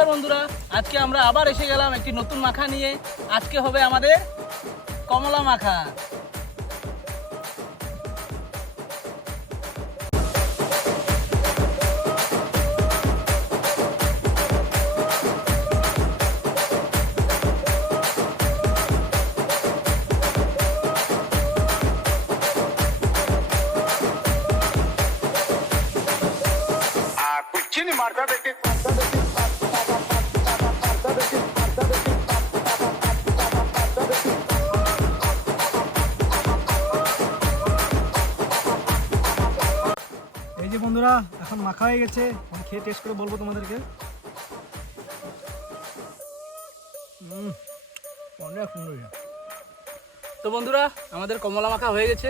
নমস্কার বন্ধুরা, আজকে আমরা আবার এসে গেলাম একটি নতুন মাখা নিয়ে। আজকে হবে আমাদের কমলা মাখা। Cucini marca de que এই যে বন্ধুরা এখন মাখা হয়ে গেছে, আমি খেয়ে টেস্ট করে বলবো তোমাদেরকে। অনেক সুন্দর। তো বন্ধুরা, আমাদের কমলা মাখা হয়ে গেছে।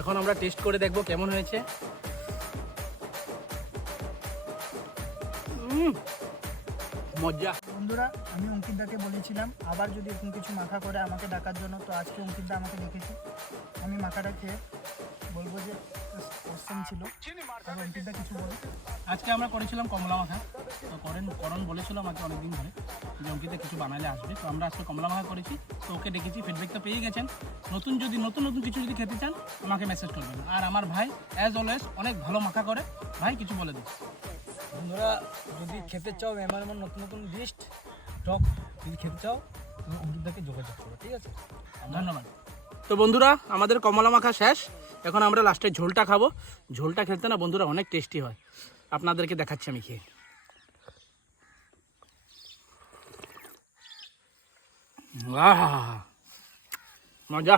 এখন আমরা টেস্ট করে দেখব কেমন হয়েছে। মজা। বন্ধুরা, আমি অঙ্কিতদাকে বলেছিলাম আবার যদি এরকম কিছু মাখা করে আমাকে ডাকার জন্য, তো আজকে অঙ্কিতদা আমাকে ডেকেছে। আমি মাখাটা খেয়ে বলবো যে অসম ছিল। তবে অঙ্কিতদা কিছু বলো। আজকে আমরা করেছিলাম কমলা মাখা। তো করণ বলেছিল আমাকে অনেকদিন ধরে যে অঙ্কিতে কিছু বানালে আসবে। তো আমরা আজকে কমলা মাখা করেছি, তো ওকে ডেকেছি। ফিডব্যাকটা পেয়ে গেছেন। নতুন কিছু যদি খেতে চান আমাকে মেসেজ করবেন। আর আমার ভাই অ্যাজ অলওয়েজ অনেক ভালো মাখা করে। ভাই কিছু বলে দিন। বন্ধুরা, যদি খেতে চাও এমন নতুন নতুন ডিশ টক যদি খেতে চাও তুমি অঙ্কিতদাকে যোগাযোগ করো, ঠিক আছে? ধন্যবাদ। তো বন্ধুরা, আমাদের কমলা মাখা শেষ। এখন আমরা লাস্টে ঝোলটা খাবো। ঝোলটা খেতে না বন্ধুরা অনেক টেস্টি হয়। আপনাদেরকে দেখাচ্ছি আমি খেয়ে। আহা, মজা।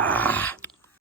আহ